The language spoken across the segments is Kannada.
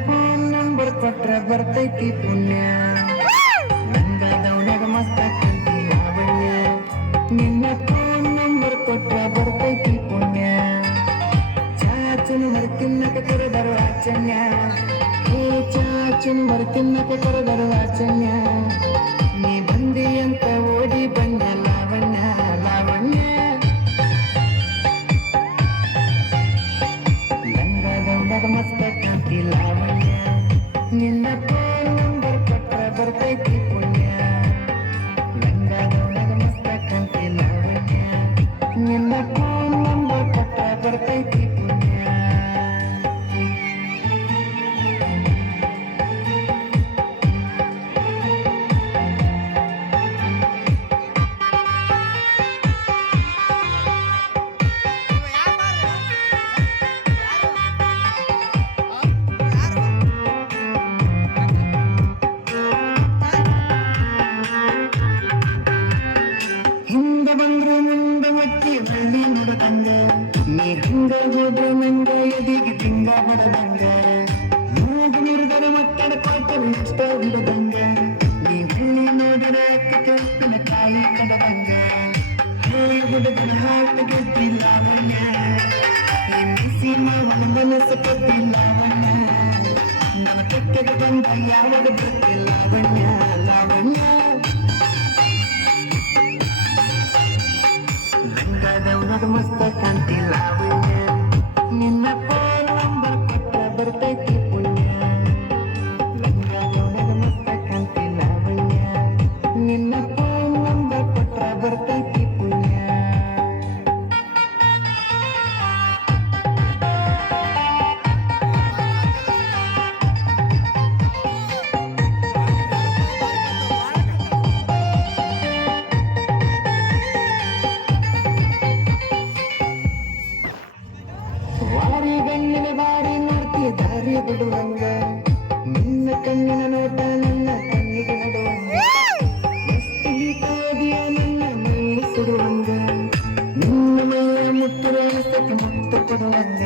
ಫೋನ್ ನಂಬರ್ ಕೊಟ್ರ ಬರ್ತೈತಿ ಪುಣ್ಯ ನಂಗ ದೌಡ್ಯಾಗ ಮಸ್ತ ಕಂತಿ ಲಾವಣ್ಯ ನಿನ್ನ ಫೋನ್ ನಂಬರ್ ಕೊಟ್ರ ಬರ್ತೈತಿ ಪುಣ್ಯ ಚಾಚುನ್ ಮರ್ತಿನ್ನಕ ಕರೆದರು ಆಚನ್ಯ ಹೇ ಚಾಚುನ್ ಮರ್ತಿನ್ನಕ ಕರೆದರು ಆಚನ್ಯ ನೀ ಬಂದಿ ಅಂತ ಓಡಿ ಬಂದ ಲಾವಣ್ಯ ಲಾವಣ್ಯ ಮಸ್ತ ಕಾಂತಿ ಲಾವಣ್ಯ ನಿನ್ನ ಫೋನ್ ನಂಬರ್ ಕೊಟ್ರ ಬರ್ತೈತಿ ಪುಣ್ಯ ಲಂಗಾದವಳಗ ಮಸ್ತ ಕಾಂತಿ ಲಾವಣ್ಯ ನಿನ್ನ ಫೋನ್ ನಂಬರ್ ಕೊಟ್ರ ಬರ್ತೈತಿ ಪುಣ್ಯ ಹಿಂದ ಬಂದ್ರು ಮುಂದೆ ಒತ್ತಿ ಹಳ್ಳಿ ನೋಡದಂಗ ನೀ ಹಂಗ ಹೋದ್ರೆ ನಂಗ ಎದಿಗೆ ತಿಂಗ ಬಡದಂಗ ಮೂಗು ಮುರಿದರೆ ಮಕ್ಕಳ ಪಾತರು ಇಷ್ಟ ಬಿಡದಂಗ ನೀ ಹಳ್ಳಿ ನೋಡಿದ್ರೆ ಕೆಪ್ಪಿನ ಕಾಯಿ ಕಡದಂಗ ಹಳ್ಳಿ ಹುಡುಗನ ಹಾಟ ಗೆದ್ದಿ ಲಾವಣ್ಯ ಈ ಮಿಸಿ ಮಾವನ ಮನಸ್ಸು ಕದ್ದಿ ಲಾವಣ್ಯ ನನ್ನ ಕೆಟ್ಟಗೆ ಬಂದ ಯಾವಾಗ ಬರುತ್ತೆ ಲಾವಣ್ಯ ಲಾವಣ್ಯ ಲಂಗಾದವಳಗ ಮಸ್ತ ಕಾಂತಿ ಲಾವಣ್ಯ ನಿನ್ನ ಫೋನ್ ನಂಬರ್ ಕೊಟ್ರ ಬರ್ತೈತಿ ಪುಣ್ಯ ಲಂಗಾದವಳಗ ಮಸ್ತ ಕಾಂತಿ ಲಾವಣ್ಯ ನಿನ್ನ ಫೋನ್ ನಂಬರ್ ಕೊಟ್ರ ಬರ್ತೈತಿ ಪುಣ್ಯ ವಾರಿ ಗಣ್ಣಿನ ಬಾರಿ ನೋಡ್ತಿ ದಾರಿ ಬಿಡುವಂಗ ನಿನ್ನ ಕಣ್ಣಿನ ನೋಟ ನನ್ನ ಕಣ್ಣಿಗೆ ನಡುವಂಗ ಮಸ್ತಿಯ ನನ್ನ ಮೈಲಿ ಸುಡುವಂಗ ನಿನ್ನ ಮೈಯ ಮುತ್ತಿರ ಸತಿ ಮುತ್ತು ಕೊಡುವಂಗ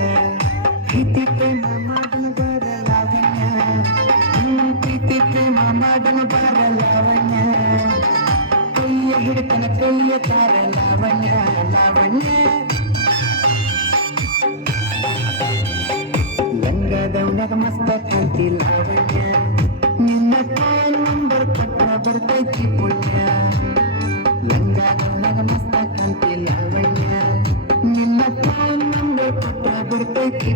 ಪ್ರೀತಿ ಪ್ರೇಮ ಮಾಡನು ಬಾರ ಲಾವಣ್ಯ ಪ್ರೀತಿ ಪ್ರೇಮ ಮಾಡನು ಬಾರ ಲಾವಣ್ಯ ಕೈಯ ಹಿಡಿತನ ಕೈಯ ತಾರ ಲಾವಣ್ಯ ಲಾವಣ್ಯ ಲಂಗಾದವಳಗ ಮಸ್ತ ಕಾಂತಿ ಲಾವಣ್ಯ ನಿನ್ನ ಫೋನ್ ನಂಬರ್ ಕೊಟ್ರ ಬರ್ತೈತಿ ಪುಣ್ಯ ಲಂಗಾದವಳಗ ಮಸ್ತ ಕಾಂತಿ ಲಾವಣ್ಯ ನಿನ್ನ ಫೋನ್ ನಂಬರ್ ಕೊಟ್ರ ಬರ್ತೈತಿ